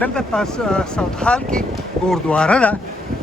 दलता साउथहाल की गुरुद्वारा दा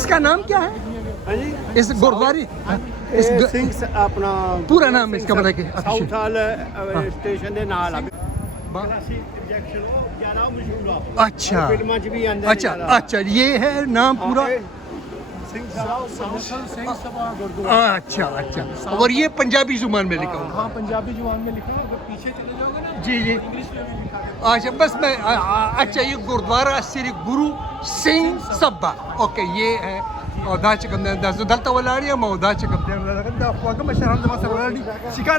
इसका नाम क्या है इस गुरुद्वारे सिंह अपना पूरा नाम इसका बता के साउथहाल स्टेशन ਦੇ ਨਾਲ ਆ अच्छा अच्छा अच्छा ये है नाम पूरा अच्छा अच्छा और ये पंजाबी जुबान में लिखा हुआ हाँ पंजाबी जुबान में लिखा है अगर पीछे चले जाओगे ना जी जी इंग्लिश में भी लिखा है अच्छा बस मैं अच्छा ये गुरुद्वारा श्री गुरु सिंह सब्बा ओके ये है और दाच कम दा दलता वलाड़िया मो दाच कम दा वागा मशरान दा मसर वलाड़ी शिकार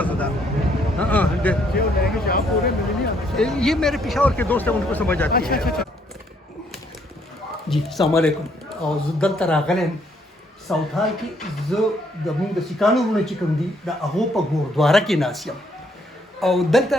मजेदार हां जो लैंग्वेज आप पूरे मिल नहीं आते ये मेरे पेशावर के दोस्त हैं उनको समझ आती है अच्छा जी अस्सलाम वालेकुम और दलता रागलन साउथहाल की जो दमूंग द सिकानो रुने चिकन दी दा अहो प गुरुद्वारा की नासियम और दलता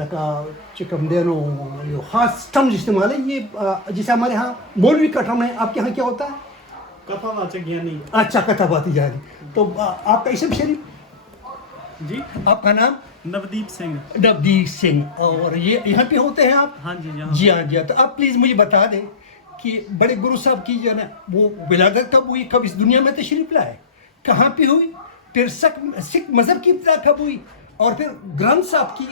लका चिकन देनो यो खास तम इस्तेमाल है ये जैसे हमारे यहाँ मौलवी का टर्म है आपके यहाँ क्या होता है कथावाचक ज्ञानी अच्छा कथा बाती जा रही तो आपका इसम शरीफ जी आपका नाम नवदीप सिंह नवदीप सिंह और ये यहाँ पे होते हैं आप हाँ जी जी हाँ जी हाँ तो आप प्लीज़ मुझे बता दें कि बड़े गुरु साहब की जो है ना वो विलादत कब हुई कब इस दुनिया में तशरीफ लाए कहाँ पे हुई फिर सिख मज़हब की इब्तिदा कब हुई और फिर ग्रंथ साहब की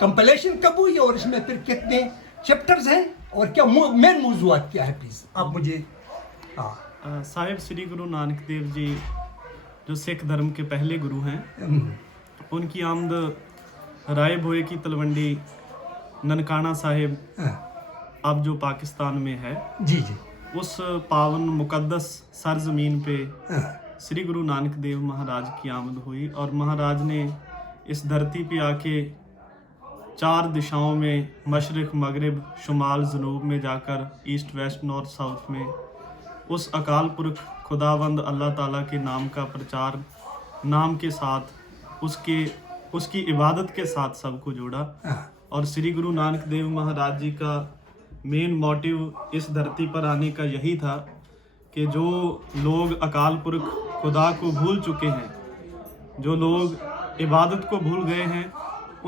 कंपलेशन कब हुई और इसमें फिर कितने चैप्टर्स हैं और क्या मेन मौजूआत क्या है प्लीज़ आप मुझे साहिब श्री गुरु नानक देव जी जो सिख धर्म के पहले गुरु हैं उनकी आमद राय भोए की तलवंडी ननकाना साहिब अब जो पाकिस्तान में है जी जी उस पावन मुकद्दस सरजमीन पे श्री गुरु नानक देव महाराज की आमद हुई और महाराज ने इस धरती पे आके 4 दिशाओं में मशरिक़ मगरिब शुमाल जनूब में जाकर ईस्ट वेस्ट नॉर्थ साउथ में उस अकाल पुरख खुदावंद अल्लाह ताला के नाम का प्रचार नाम के साथ उसकी इबादत के साथ सबको जोड़ा और श्री गुरु नानक देव महाराज जी का मेन मोटिव इस धरती पर आने का यही था कि जो लोग अकाल पुरख खुदा को भूल चुके हैं जो लोग इबादत को भूल गए हैं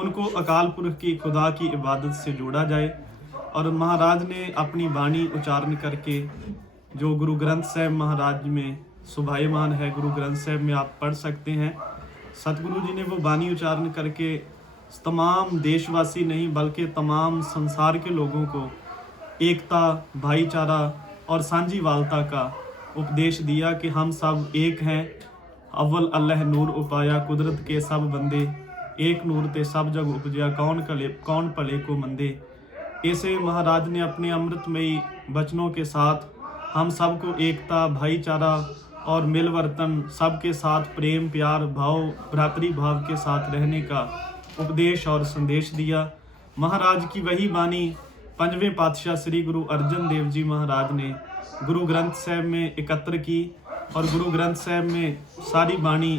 उनको अकाल पुरख की खुदा की इबादत से जोड़ा जाए और महाराज ने अपनी वाणी उच्चारण करके जो गुरु ग्रंथ साहिब महाराज में सुभायमान है गुरु ग्रंथ साहिब में आप पढ़ सकते हैं सतगुरु जी ने वो वाणी उच्चारण करके तमाम देशवासी नहीं बल्कि तमाम संसार के लोगों को एकता भाईचारा और सांझीवालता का उपदेश दिया कि हम सब एक हैं अव्वल अल्लाह नूर उपाया कुदरत के सब बंदे एक नूर ते सब जग उपजया कौन भले को मंदे। ऐसे महाराज ने अपने अमृतमयी वचनों के साथ हम सबको एकता भाईचारा और मिलवर्तन सबके साथ प्रेम प्यार भाव भ्रातृभाव के साथ रहने का उपदेश और संदेश दिया। महाराज की वही वाणी 5वें पातशाह श्री गुरु अर्जन देव जी महाराज ने गुरु ग्रंथ साहिब में एकत्र की और गुरु ग्रंथ साहिब में सारी वाणी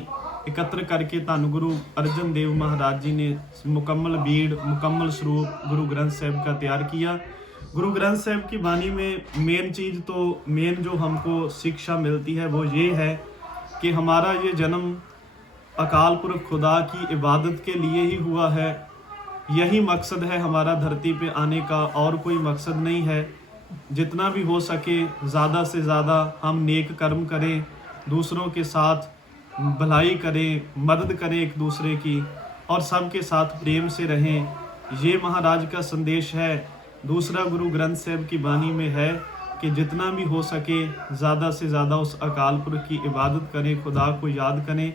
एकत्र करके धन गुरु अर्जन देव महाराज जी ने मुकम्मल बीड़ मुकम्मल स्वरूप गुरु ग्रंथ साहिब का तैयार किया। गुरु ग्रंथ साहिब की वाणी में मेन चीज़ तो मेन जो हमको शिक्षा मिलती है वो ये है कि हमारा ये जन्म अकाल पुरख खुदा की इबादत के लिए ही हुआ है। यही मकसद है हमारा धरती पे आने का और कोई मकसद नहीं है। जितना भी हो सके ज़्यादा से ज़्यादा हम नेक कर्म करें दूसरों के साथ भलाई करें मदद करें एक दूसरे की और सबके साथ प्रेम से रहें ये महाराज का संदेश है। दूसरा गुरु ग्रंथ साहिब की वाणी में है कि जितना भी हो सके ज़्यादा से ज़्यादा उस अकाल पुरख की इबादत करें खुदा को याद करें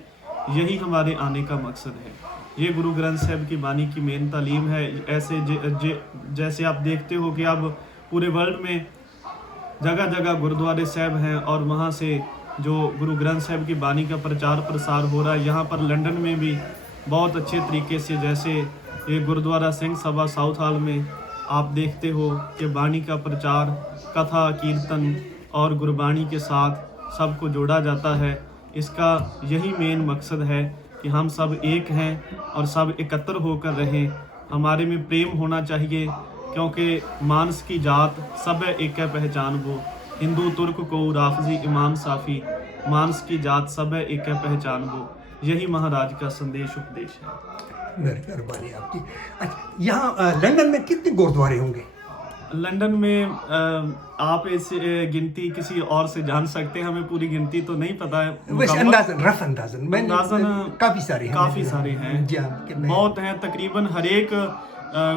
यही हमारे आने का मकसद है। ये गुरु ग्रंथ साहिब की वाणी की मेन तालीम है। ऐसे जैसे आप देखते हो कि अब पूरे वर्ल्ड में जगह जगह गुरुद्वारे साहिब हैं और वहाँ से जो गुरु ग्रंथ साहिब की वाणी का प्रचार प्रसार हो रहा है। यहाँ पर लंदन में भी बहुत अच्छे तरीके से जैसे ये गुरुद्वारा सिंह सभा साउथ हॉल में आप देखते हो कि वाणी का प्रचार कथा कीर्तन और गुरबाणी के साथ सबको जोड़ा जाता है। इसका यही मेन मकसद है कि हम सब एक हैं और सब एकत्र होकर रहें। हमारे में प्रेम होना चाहिए, क्योंकि मानस की जात सब है एक है पहचान वो, हिंदू तुर्क को राफजी इमाम साफी, मानस की जात सब है एक है पहचान वो, यही महाराज का संदेश उपदेश है। मेहरबानी आपकी। अच्छा, यहाँ लंदन में कितने गुरुद्वारे होंगे? लंदन में आप इस गिनती किसी और से जान सकते हैं, हमें पूरी गिनती तो नहीं पता है। वैसे अंदाजन, रफ अंदाजन अंदाजन काफी सारे हैं। काफी सारे हैं जी हाँ, बहुत हैं तकरीबन। हर एक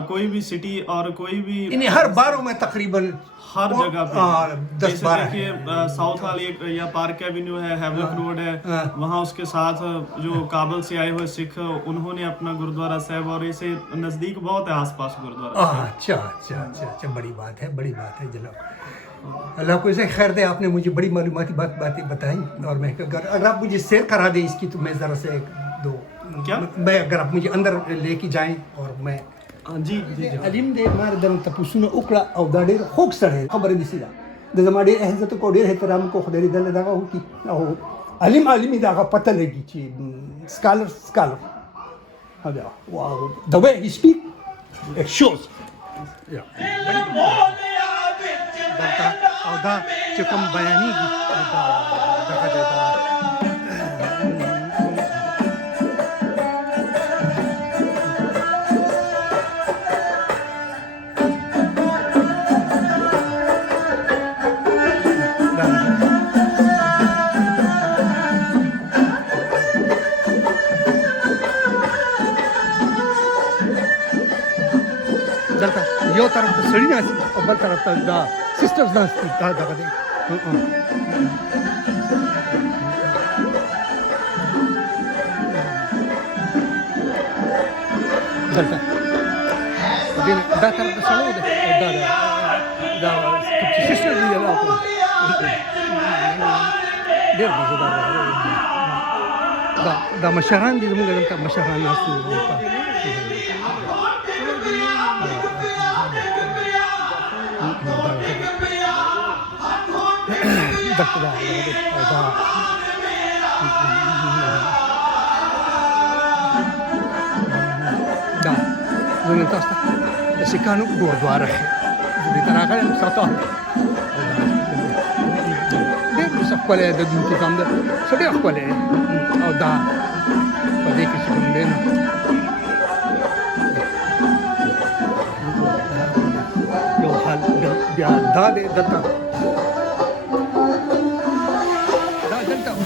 कोई भी सिटी और कोई भी इन्हें हर बारों में तकरीबन हर जगह पे 10-12 देखिए साउथ वाली या पार्क एवेन्यू है, हैवलॉक रोड है, वहाँ उसके साथ जो काबल से आए हुए सिख उन्होंने अपना गुरुद्वारा साहब, और ऐसे नज़दीक बहुत है आसपास गुरुद्वारा। अच्छा अच्छा अच्छा अच्छा, बड़ी बात है, बड़ी बात है जनाब। अल्लाह को इसे खैर दे, आपने मुझे बड़ी मालूमाती बातें बताई। और मैं अगर आप मुझे सैर करा दें इसकी तो मैं ज़रा से दो क्या मैं अगर आप मुझे अंदर लेके जाएं और मैं जी जी alim de mar dan tapusuna ukla au da der khok sare khabar di sida da zama de ehzat ko der ihtiram ko khudari dal da ho ki au alim alimi da ga pata lagi chi scholar hada wow the way he speak it shows da au da chukam bayani da यो तरफ त सड़ी नास्ती और बल तरफ त दा sisters नास्ती दा दगा दे चलता दिन दा तरफ त सड़ो दे और दा सिस्टर भी ला को देर दा मशहरान दी मुंगा का मशहरान नास्ती si kanu guruद्वारा है di tanaga ng sato de sa kwale da dinti kamda so de kwale au da pade ke sikamden yo hal da da de data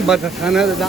ibadat khana da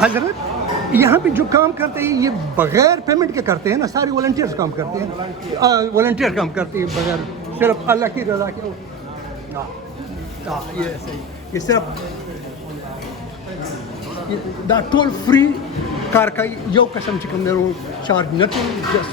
हजरत यहाँ पे जो काम करते हैं ये बगैर पेमेंट के करते हैं ना, सारे वॉलंटियर्स काम करते हैं, वॉलंटियर काम करते हैं बगैर सिर्फ अल्लाह की रज़ा के। ये सही, ये सिर्फ द टोल फ्री कार का यो कसम से कम चार्ज नथिंग जस्ट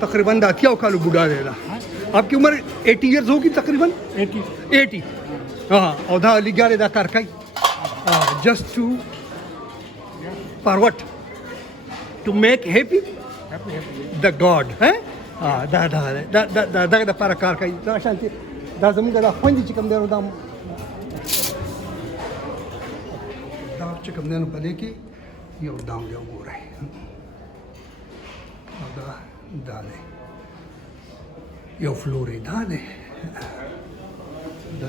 तकरीबन दा क्या कालू बुढ़ा रहेगा। आपकी उम्र 80 इयर्स होगी तकरीबन 80 हाँ और दा लिगारे दा कार काई just to for what? To make happy the God, eh? da para car kai da shanti da zamunga da khondi chikam dero da chikam dero pale ki yo dam yo go rahe da le yo flore da le da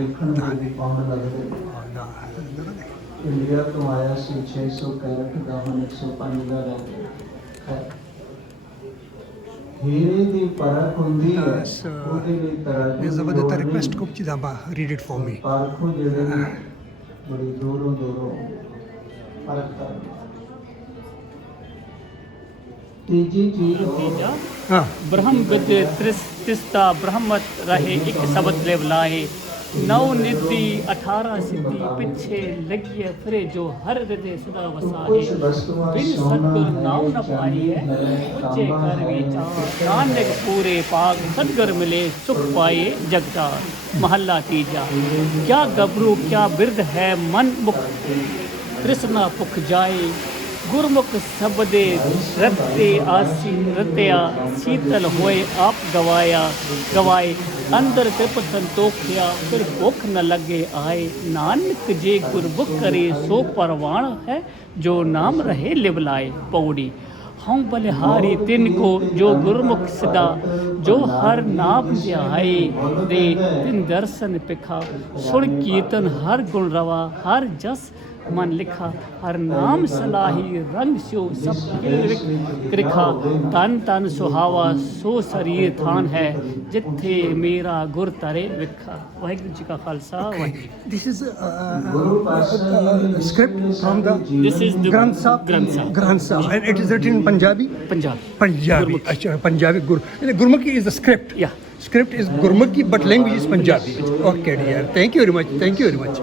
ਦੇਖਣ ਦੇ ਵੀ ਪਾਉਣ ਲੱਗਦੇ India ਤੋਂ ਆਇਆ ਸੀ 600 carat ਦਾ ਹੁਣ 105 ਦਾ ਰਹਿ ਗਿਆ ਹੀਰੇ ਦੀ ਪਰਖ ਹੁੰਦੀ ਹੈ ਉਹਦੇ ਲਈ ਤਰ੍ਹਾਂ There's a other request cook chidamba. Read it for me. ਪਾਰਖੋਂ ਜਿਹੜੇ ਨੇ ਬੜੀ ਦੂਰੋਂ ਪਰਖ ਕਰਦੇ ਤੀਜੀ ਚੀਜ਼ हाँ ब्रह्म विद त्रिस्ता ब्रह्मत रहे एक शब्द लेव लाए नौ निधि 18 सिद्धि पिछे लगिए फिरे जो हर हृदय सदा वसाए बिन सतगुर नाम न पाई है उच्चे कर विचार नानक पूरे पाग सतगुर मिले सुख पाए जगतार महला तीजा क्या गबरू क्या बिरध है मन मुख तृष्णा पुख जाए गुरमुख सबदे रते आसी रत्या शीतल होए आप गवाए अंदर कृप संतोखिया फिर भुख न लगे आए नानक जे गुरमुख करे सो परवान है जो नाम रहे लिवलाए पौड़ी हम बलिहारी तिन को जो गुरमुख सिदा जो हर नाम ध्याए दे तिन दर्शन पिखा सुन कीर्तन हर गुण रवा हर जस मन लिखा हर नाम सलाही रंग स्यो सब कृखा तन तन सुहावा सो शरीर थान है जिथे मेरा गुर तरे विखा वाहिगुरू जी का Khalsa Waheguru This is script from the This is the Granth Sahib. Granth Sahib. Granth Sahib. And it is written in Punjabi. Punjab Punjabi. Achha, Punjabi. Gurmukhi is the script. Yeah. Script is Gurmukhi, but language is Punjabi. Okay, dear. Thank you very much. Thank you very much.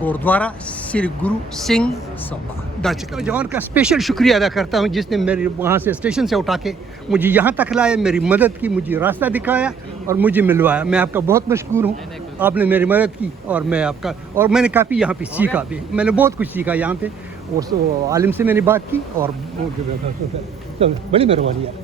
Gurdwara Shri Guru Singh Sabha जवान का special शुक्रिया अदा करता हूँ जिसने मेरे वहाँ से स्टेशन से उठा के मुझे यहाँ तक लाया मेरी मदद की मुझे रास्ता दिखाया और मुझे मिलवाया मैं आपका बहुत मशकूर हूँ आपने मेरी मदद की और मैं आपका और मैंने काफ़ी यहाँ पे सीखा भी मैंने बहुत कुछ सीखा यहाँ पे और आलिम से मैंने बात की और बड़ी मेहरबानी है